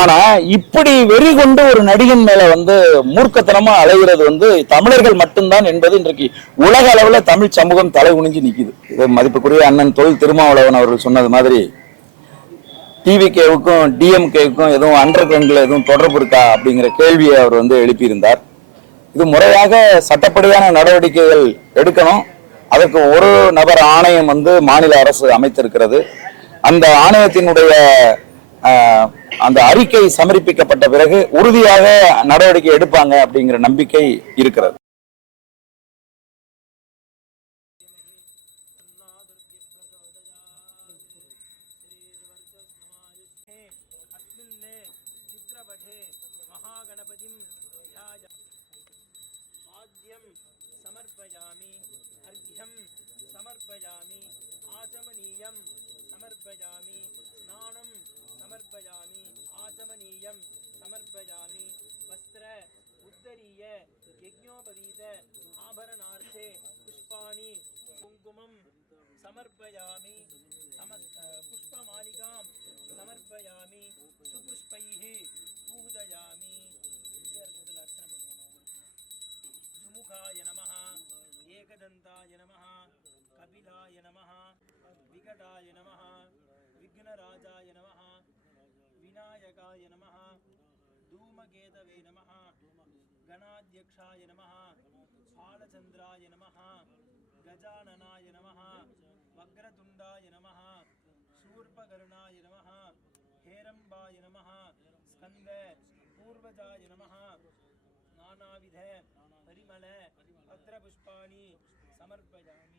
ஆனா இப்படி வெறி கொண்டு ஒரு நடிகன் மேல வந்து மூர்க்கத்தனமா அலைகிறது வந்து தமிழர்கள் மட்டும்தான் என்பது இன்றைக்கு உலக அளவுல தமிழ் சமூகம் தலை குனிஞ்சு நிக்குது. இது மதிப்புக்குரிய அண்ணன் தொழில் திருமாவளவன் அவர்கள் சொன்னது மாதிரி டிவிகேவுக்கும் டிஎம்கேவுக்கும் எதுவும் அண்டர் கிரவுண்ட்ல எதுவும் தொடர்பு இருக்கா அப்படிங்கிற கேள்வியை அவர் வந்து எழுப்பியிருந்தார். இது முறையாக சட்டப்படியான நடவடிக்கைகள் எடுக்கணும். அதற்கு ஒரு நபர் ஆணையம் வந்து மாநில அரசு அமைத்திருக்கிறது. அந்த ஆணையத்தினுடைய அந்த அறிக்கை சமர்ப்பிக்கப்பட்ட பிறகு உறுதியாக நடவடிக்கை எடுப்பாங்க அப்படிங்கிற நம்பிக்கை இருக்கிறது अस्मिन् चित्रपटे महागणपतिं ध्याय आद्यं समर्पयामि अर्घ्यं समर्पयामि आचमनीयं समर्पयामि स्नानं சமர்ப்பயாமி ஆச்சமனீயம் சமர்ப்பயாமி வஸ்திர உத்தரீய யஜ்ஞோபவீத ஆபரணார்த்தே புஷ்பாணி குங்குமம் சமர்ப்பயாமி. ராமச்சந்திராய நம கஜானனாய நம வக்ரதுண்டாய நம சூர்பகருணாய நம ஹேரம்பாய நம ஸ்கந்த பூர்வஜாய நம நானாவித பரிமள பத்ரபுஷ்பாணி சமர்ப்பயாமி.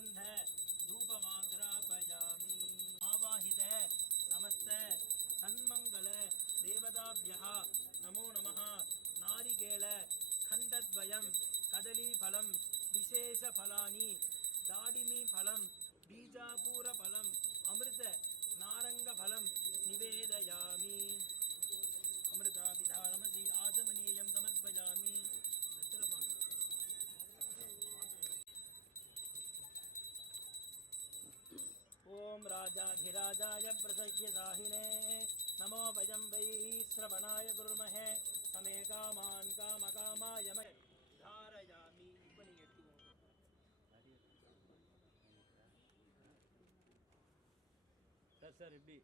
सुगन्ध धूपमाग्रापयामि श्रवणाय कुर्महे समे कामान् कामकामाय मे धारयामि சார் சார் எப்படி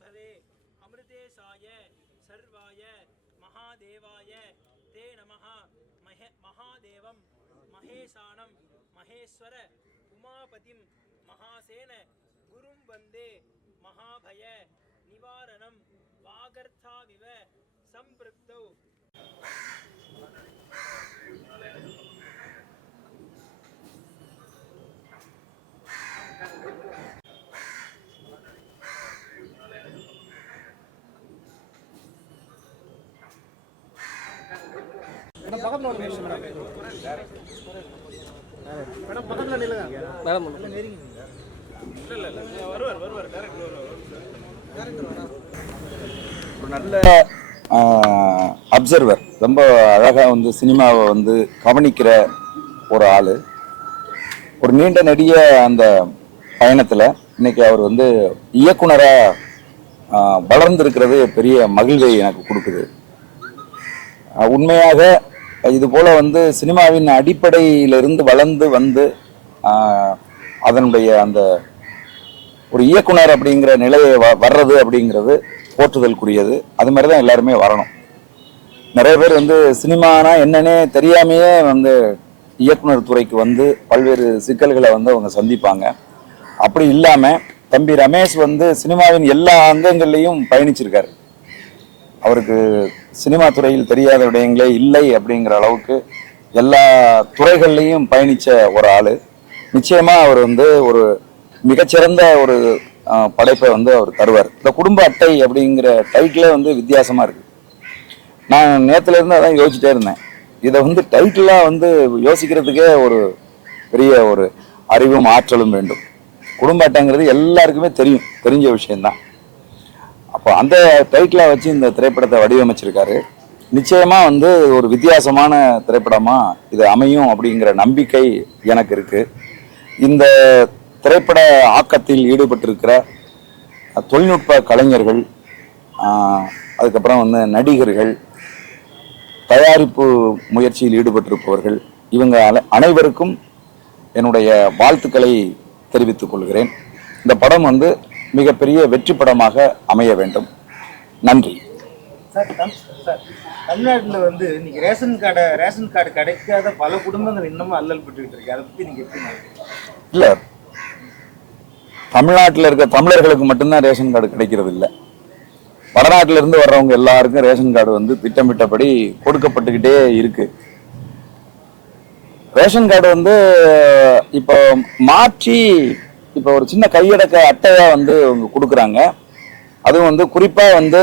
भवे अमृतेशाय सर्वाय महादेवाय ते மஹ மகாதேவம் மகேசானம் மகேஸ்வர உமாபதிம் மகாசேன குரும் வந்தே மகாபய நிவாரணம் வாகர்த்தாவிவ சம்பிருப்தௌ ஒரு நல்ல அப்சர்வர் ரொம்ப அழகாக வந்து சினிமாவை வந்து கவனிக்கிற ஒரு ஆள். ஒரு நீண்ட நெடிய அந்த பயணத்தில் இன்னைக்கு அவர் வந்து இயக்குனராக வளர்ந்துருக்கிறது பெரிய மகிழ்வை எனக்கு கொடுக்குது. உண்மையாக இது போல வந்து சினிமாவின் அடிப்படையிலிருந்து வளர்ந்து வந்து அதனுடைய அந்த ஒரு இயக்குனர் அப்படிங்கிற நிலையை வ- வர்றது அப்படிங்கிறது போற்றுதலுக்குரியது. அது மாதிரி தான் எல்லாருமே வரணும். நிறைய பேர் வந்து சினிமானா என்னன்னே தெரியாமையே வந்து இயக்குனர் துறைக்கு வந்து பல்வேறு சிக்கல்களை வந்து அவங்க சந்திப்பாங்க. அப்படி இல்லாமல் தம்பி ரமேஷ் வந்து சினிமாவின் எல்லா அங்கங்கள்லையும் பயணிச்சிருக்காரு. அவருக்கு சினிமா துறையில் தெரியாத விடயங்களே இல்லை அப்படிங்கிற அளவுக்கு எல்லா துறைகள்லையும் பயணித்த ஒரு ஆள். நிச்சயமாக அவர் வந்து ஒரு மிகச்சிறந்த ஒரு படைப்பை வந்து அவர் தருவார். இந்த குடும்ப அட்டை அப்படிங்கிற டைட்டிலே வந்து வித்தியாசமாக இருக்குது நான் நேற்றுலேருந்து இருந்து அதான் யோசிச்சுட்டே இருந்தேன். இதை வந்து டைட்டிலாக வந்து யோசிக்கிறதுக்கே ஒரு பெரிய ஒரு அறிவும் ஆற்றலும் வேண்டும். குடும்ப அட்டைங்கிறது எல்லாருக்குமே தெரியும். தெரிஞ்ச விஷயம்தான். அப்போ அந்த டைட்டிலை வச்சு இந்த திரைப்படத்தை வடிவமைச்சிருக்காரு. நிச்சயமாக வந்து ஒரு வித்தியாசமான திரைப்படமாக இது அமையும் அப்படிங்கிற நம்பிக்கை எனக்கு இருக்குது இந்த திரைப்பட ஆக்கத்தில் ஈடுபட்டிருக்கிற தொழில்நுட்ப கலைஞர்கள் அதுக்கப்புறம் வந்து நடிகர்கள் தயாரிப்பு முயற்சியில் ஈடுபட்டிருப்பவர்கள் இவங்க அனைவருக்கும் என்னுடைய வாழ்த்துக்களை தெரிவித்துக் கொள்கிறேன். இந்த படம் வந்து மிகப்பெரிய வெற்றி படமாக அமைய வேண்டும். நன்றி. சார் தம்- சார் தமிழ்நாட்டில் வந்து இன்னைக்கு ரேஷன் கார்டை ரேஷன் கார்டு கிடைக்காத பல குடும்பங்கள் இன்னமும் அல்லல் பட்டுக்கிட்டு இருக்கு. அதை பற்றி நீங்கள் எப்படி? இல்ல. தமிழ்நாட்டில் இருக்க தமிழர்களுக்கு மட்டும்தான் ரேஷன் கார்டு கிடைக்கிறது இல்லை. வடநாட்டில இருந்து வர்றவங்க எல்லாருக்கும் ரேஷன் கார்டு வந்து திட்டமிட்டபடி கொடுக்கப்பட்டுக்கிட்டே இருக்கு. ரேஷன் கார்டு வந்து இப்போ மாற்றி இப்போ ஒரு சின்ன கையடக்க அட்டையாக வந்து அவங்க கொடுக்குறாங்க. அதுவும் வந்து குறிப்பாக வந்து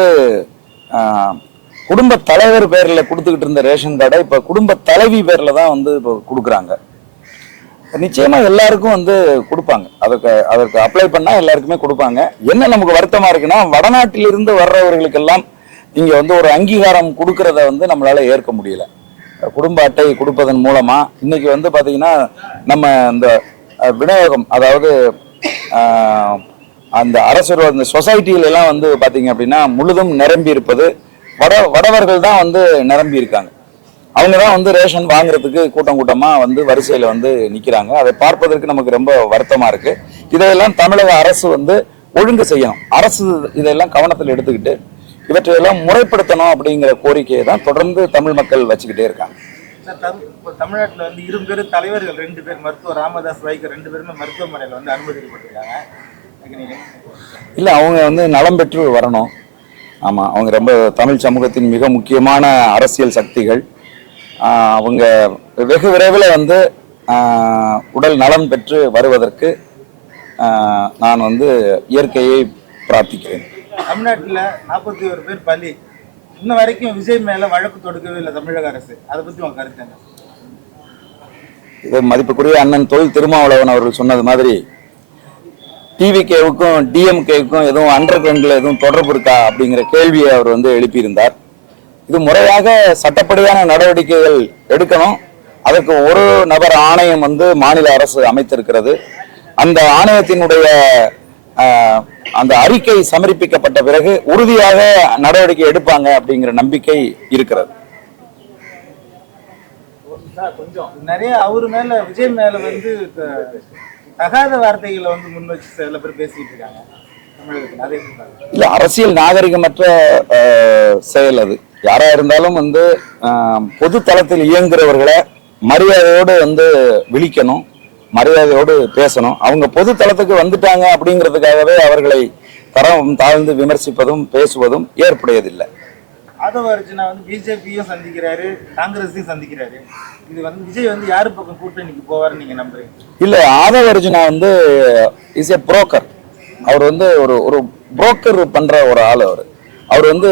குடும்ப தலைவர் பேரில் கொடுத்துக்கிட்டு இருந்த ரேஷன் கார்டை இப்போ குடும்ப தலைவி பேரில் தான் வந்து இப்போ கொடுக்குறாங்க. நிச்சயமாக எல்லாருக்கும் வந்து கொடுப்பாங்க. அதற்கு அதற்கு அப்ளை பண்ணால் எல்லாருக்குமே கொடுப்பாங்க. என்ன நமக்கு வருத்தமாக இருக்குன்னா வடநாட்டிலிருந்து வர்றவர்களுக்கெல்லாம் இங்கே வந்து ஒரு அங்கீகாரம் கொடுக்கறத வந்து நம்மளால் ஏற்க முடியல. குடும்ப அட்டை கொடுப்பதன் மூலமாக இன்றைக்கி வந்து பார்த்திங்கன்னா நம்ம இந்த விநியோகம் அதாவது அந்த அரசு அந்த சொசைட்டில எல்லாம் வந்து பாத்தீங்க அப்படின்னா முழுதும் நிரம்பி இருப்பது வட வடவர்கள் தான் வந்து நிரம்பி இருக்காங்க. அவங்க தான் வந்து ரேஷன் வாங்குறதுக்கு கூட்டம் கூட்டமா வந்து வரிசையில வந்து நிக்கிறாங்க. அதை பார்ப்பதற்கு நமக்கு ரொம்ப வருத்தமா இருக்கு. இதையெல்லாம் தமிழக அரசு வந்து ஒழுங்கு செய்யணும். அரசு இதையெல்லாம் கவனத்தில் எடுத்துக்கிட்டு இவற்றையெல்லாம் முறைப்படுத்தணும் அப்படிங்கிற கோரிக்கையை தான் தொடர்ந்து தமிழ் மக்கள் வச்சுக்கிட்டே இருக்காங்க. தமிழ்நாட்டில் வந்து இரு பேர் தலைவர்கள் ரெண்டு பேர் மருத்துவர் ராமதாஸ் வைகர் ரெண்டு பேருமே மருத்துவமனையில் வந்து அனுமதிக்கப்பட்டிருக்காங்க? இல்ல அவங்க வந்து நலம் பெற்று வரணும். ஆமா அவங்க ரொம்ப தமிழ் சமூகத்தின் மிக முக்கியமான அரசியல் சக்திகள். அவங்க வெகு விரைவில் வந்து உடல் நலம் பெற்று வருவதற்கு நான் வந்து இயற்கையை பிரார்த்திக்கிறேன். தமிழ்நாட்டில் நாற்பத்தி ஒரு பேர் பலி. இன்ன வரைக்கும் விஜய் மேல வழக்கு தொடுக்கவே இல்லை தமிழக அரசு. அதை பத்தி உங்க கருத்து என்ன? இது மதிப்புக்குரிய அண்ணன் தொல் திருமாவளவன் அவர்கள் சொன்னது மாதிரி டிவிகேவுக்கும் டிஎம்கேவுக்கும் எதுவும் அண்டர் கிரவுண்டில் எதுவும் தொடர்பு இருக்கா அப்படிங்கிற கேள்வியை அவர் வந்து எழுப்பியிருந்தார். இது முறையாக சட்டப்படியான நடவடிக்கைகள் எடுக்கணும். அதற்கு ஒரு நபர் ஆணையம் வந்து மாநில அரசு அமைத்திருக்கிறது. அந்த ஆணையத்தினுடைய அந்த அறிக்கை சமர்ப்பிக்கப்பட்ட பிறகு உறுதியாக நடவடிக்கை எடுப்பாங்க அப்படிங்கிற நம்பிக்கை இருக்கிறது. கொஞ்சம். நிறைய அவரு மேல விஜய் மேல வந்து தகாத வார்த்தைகளை வந்து முன் வச்சு சில பேர் பேசிட்டு இருக்காங்க. இல்ல அரசியல் நாகரிகமற்ற செயல் அது. யாரா இருந்தாலும் வந்து பொது தளத்தில் இயங்குறவர்களை மரியாதையோடு வந்து விழிக்கணும். மரியாதையோடு பேசணும். அவங்க பொது தளத்துக்கு வந்துட்டாங்க அப்படிங்கிறதுக்காகவே அவர்களை தரம் தாழ்ந்து விமர்சிப்பதும் பேசுவதும் ஏற்புடையதில்லை. ஆதவ அர்ஜுனா வந்து பிஜேபியும் சந்திக்கிறாரு காங்கிரஸையும் சந்திக்கிறாரு. இது வந்து விஜய் வந்து யாரு பக்கம் கூட்டணிக்கு போவாருன்னு நீங்க நம்புறீங்க? இல்ல ஆதவ அர்ஜுனா வந்து இஸ் எ புரோக்கர் அவர் வந்து ஒரு ஒரு புரோக்கர் பண்ற ஒரு ஆள் அவர். அவர் வந்து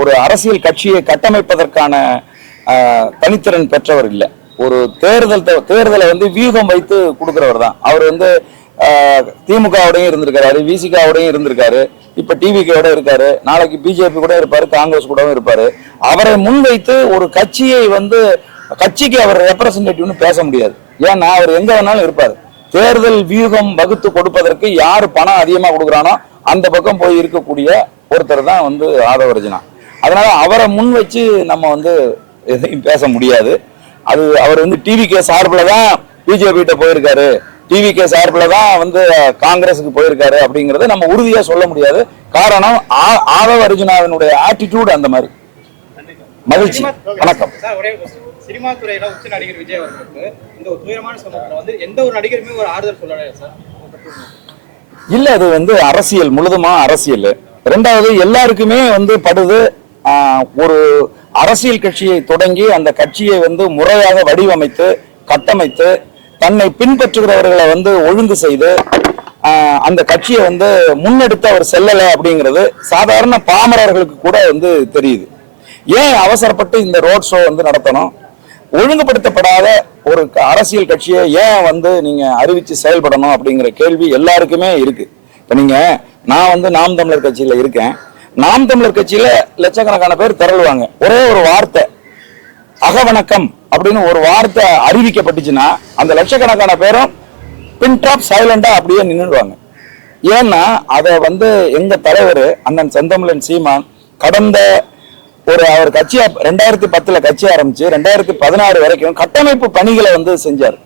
ஒரு அரசியல் கட்சியை கட்டமைப்பதற்கான தனித்திறன் பெற்றவர் இல்லை. ஒரு தேர்தல் தேர்தலை வந்து வியூகம் வைத்து கொடுக்கிறவர் தான். அவர் வந்து திமுகவோடையும் இருந்திருக்காரு விசிகாவோடையும் இருந்திருக்காரு இப்ப டிவிகேவோட இருக்காரு நாளைக்கு பிஜேபி கூட இருப்பாரு காங்கிரஸ் கூடவும் இருப்பாரு. அவரை முன்வைத்து ஒரு கட்சியை வந்து கட்சிக்கு அவர் ரெப்ரசன்டேட்டிவ்னு பேச முடியாது. ஏன்னா அவர் எங்க வேணாலும் இருப்பாரு. தேர்தல் வியூகம் வகுத்து கொடுப்பதற்கு யார் பணம் அதிகமாக கொடுக்குறானோ அந்த பக்கம் போய் இருக்கக்கூடிய ஒருத்தர் தான் வந்து ஆதவர்ஜனா அதனால அவரை முன் வச்சு நம்ம வந்து எதையும் பேச முடியாது. அது அவர் வந்து டிவிகே சார்பில் தான் பிஜேபி கிட்ட போயிருக்காரு. டிவிகே சார்பில் தான் வந்து காங்கிரஸுக்கு போயிருக்காரு அப்படிங்கறத நம்ம உறுதியா சொல்ல முடியாது. காரணம் ஆதவ அர்ஜுனாவினுடைய ஆட்டிடியூட் அந்த மாதிரி. மகிழ்ச்சி. வணக்கம். சினிமா துறையில உச்ச நடிகர் விஜய் அவர்களுக்கு இந்த துயரமான சம்பவத்துல வந்து எந்த ஒரு நடிகருமே ஒரு ஆறுதல் சொல்லலையா சார்? இல்ல அது வந்து அரசியல் முழுதுமா அரசியல். ரெண்டாவது எல்லாருக்குமே வந்து படுது ஒரு அரசியல் கட்சியை தொடங்கி அந்த கட்சியை வந்து முறையாக வடிவமைத்து கட்டமைத்து தன்னை பின்பற்றுகிறவர்களை வந்து ஒழுங்கு செய்து அந்த கட்சியை வந்து முன்னெடுத்து அவர் செல்லலை அப்படிங்கிறது சாதாரண பாமரர்களுக்கு கூட வந்து தெரியுது. ஏன் அவசரப்பட்டு இந்த ரோட் ஷோ வந்து நடத்தணும்? ஒழுங்குபடுத்தப்படாத ஒரு க- அரசியல் கட்சியை ஏன் வந்து நீங்கள் அறிவித்து செயல்படணும் அப்படிங்கிற கேள்வி எல்லாருக்குமே இருக்கு. இப்போ நீங்கள் நான் வந்து நாம் தமிழர் கட்சியில் இருக்கேன். நாம் தமிழர் கட்சியில லட்சக்கணக்கான பேர் திரளுவாங்க. ஒரே ஒரு வார்த்தை அகவணக்கம் அப்படின்னு ஒரு வார்த்தை அறிவிக்கப்பட்டுச்சுன்னா அந்த லட்சக்கணக்கான பேரும் பின் சைலண்டா அப்படியே நின்றுடுவாங்க ஏன்னா அதை வந்து எங்க தலைவர் அண்ணன் செந்தமிழன் சீமான் கடந்த ஒரு அவர் கட்சி ரெண்டாயிரத்தி பத்துல கட்சி ஆரம்பிச்சு ரெண்டாயிரத்தி பதினாறு வரைக்கும் கட்டமைப்பு பணிகளை வந்து செஞ்சார்.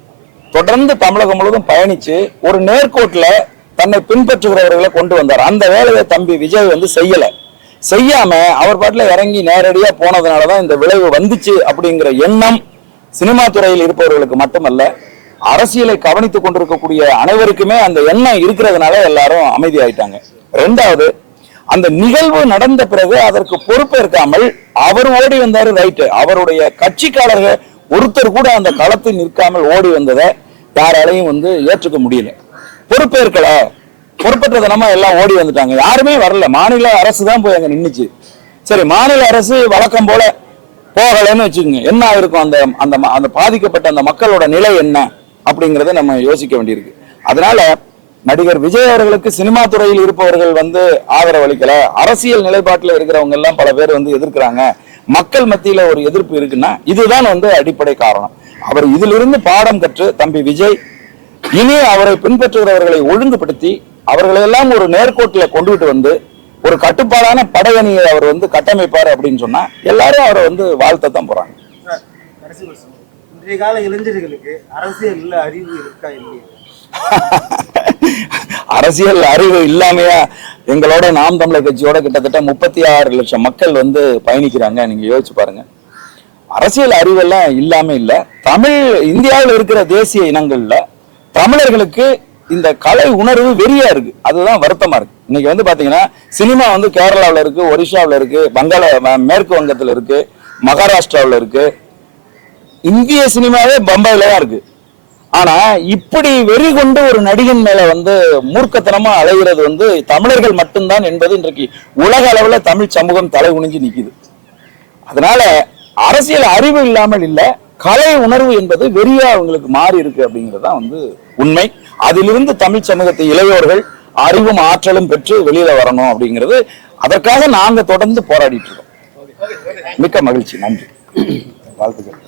தொடர்ந்து தமிழகம் முழுவதும் பயணிச்சு ஒரு நேர்கோட்டில் தன்னை பின்பற்றுகிறவர்களை கொண்டு வந்தார். அந்த வேலையை தம்பி விஜய் வந்து செய்யல. செய்யாம அவர் பாட்டுல இறங்கி நேரடியா போனதுனாலதான் இந்த விளைவு வந்துச்சு அப்படிங்கிற எண்ணம் சினிமா துறையில் இருப்பவர்களுக்கு மட்டுமல்ல அரசியலை கவனித்துக் கொண்டிருக்கக்கூடிய அனைவருக்குமே அந்த எண்ணம் இருக்கிறதுனால எல்லாரும் அமைதியாயிட்டாங்க. ரெண்டாவது அந்த நிகழ்வு நடந்த பிறகு அதற்கு பொறுப்பேற்காமல் அவர் ஓடி வந்தாரு ரைட்டு. அவருடைய கட்சிக்காரர்கள் ஒருத்தர் கூட அந்த களத்தில் நிற்காமல் ஓடி வந்ததை யாராலையும் வந்து ஏற்றுக்க முடியல. பொறுப்பேற்கல. பொறுப்பற்றதனமா எல்லாம் ஓடி வந்துட்டாங்க. யாருமே வரல. மாநில அரசு தான் போய் அங்க நின்றுச்சு சரி மாநில அரசு வழக்கம் போல போகலைன்னு வச்சுக்கோங்க. என்ன இருக்கும் அந்த அந்த ம- அந்த பாதிக்கப்பட்ட அந்த மக்களோட நிலை என்ன அப்படிங்கறத நம்ம யோசிக்க வேண்டியிருக்கு. அதனால நடிகர் விஜய் அவர்களுக்கு சினிமா துறையில் இருப்பவர்கள் வந்து ஆதரவு அளிக்கல அரசியல் நிலைப்பாட்டில் இருக்கிறவங்க எல்லாம் பல பேர் வந்து எதிர்க்கிறாங்க. மக்கள் மத்தியில ஒரு எதிர்ப்பு இருக்குன்னா இதுதான் வந்து அடிப்படை காரணம். அவர் இதிலிருந்து பாடம் கற்று தம்பி விஜய் இனி அவரை பின்பற்றுகிறவர்களை ஒழுங்குபடுத்தி அவர்களை எல்லாம் ஒரு நேர்கோட்டில கொண்டுகிட்டு வந்து ஒரு கட்டுப்பாடான படையணியை அவர் வந்து கட்டமைப்பார் அப்படின்னு சொன்னா எல்லாரும் அவரை வந்து போறாங்க. இன்றைய கால இளைஞர்களுக்கு அரசியல்ல அறிவு இருக்கா இல்லையா? அரசியல் அறிவு இல்லாமையா எங்களோட நாம் தமிழர் கட்சியோட கிட்டத்தட்ட முப்பத்தி ஆறு லட்சம் மக்கள் வந்து பயணிக்கிறாங்க. நீங்க யோசிச்சு பாருங்க. அரசியல் அறிவெல்லாம் இல்லாம இல்ல. தமிழ் இந்தியாவில் இருக்கிற தேசிய இனங்கள்ல தமிழர்களுக்கு இந்த கலை உணர்வு வெறியா இருக்கு. அதுதான் வருத்தமா இருக்கு. இன்னைக்கு வந்து பாத்தீங்கன்னா சினிமா வந்து கேரளாவில் இருக்கு ஒரிசாவில் இருக்கு வங்காள மேற்கு வங்கத்தில் இருக்கு மகாராஷ்டிராவில் இருக்கு. இந்திய சினிமாவே பம்பாயில தான் இருக்கு. ஆனா இப்படி வெறி கொண்டு ஒரு நடிகன் மேல வந்து மூர்க்கத்தனமா அலைகிறது வந்து தமிழர்கள் மட்டும்தான் என்பது இன்றைக்கு உலக அளவுல தமிழ் சமூகம் தலை குனிஞ்சு நிக்குது. அதனால அரசியல் அறிவு இல்லாமல் இல்லை கலை உணர்வு என்பது வெறியா அவங்களுக்கு மாறி இருக்கு அப்படிங்கிறது தான் வந்து உண்மை. அதிலிருந்து தமிழ் சமூகத்தை இளையோர்கள் அறிவும் ஆற்றலும் பெற்று வெளியில வரணும் அப்படிங்கிறது. அதற்காக நாங்க தொடர்ந்து போராடிட்டு இருக்கோம். மிக்க மகிழ்ச்சி. நன்றி. வாழ்த்துக்கள்.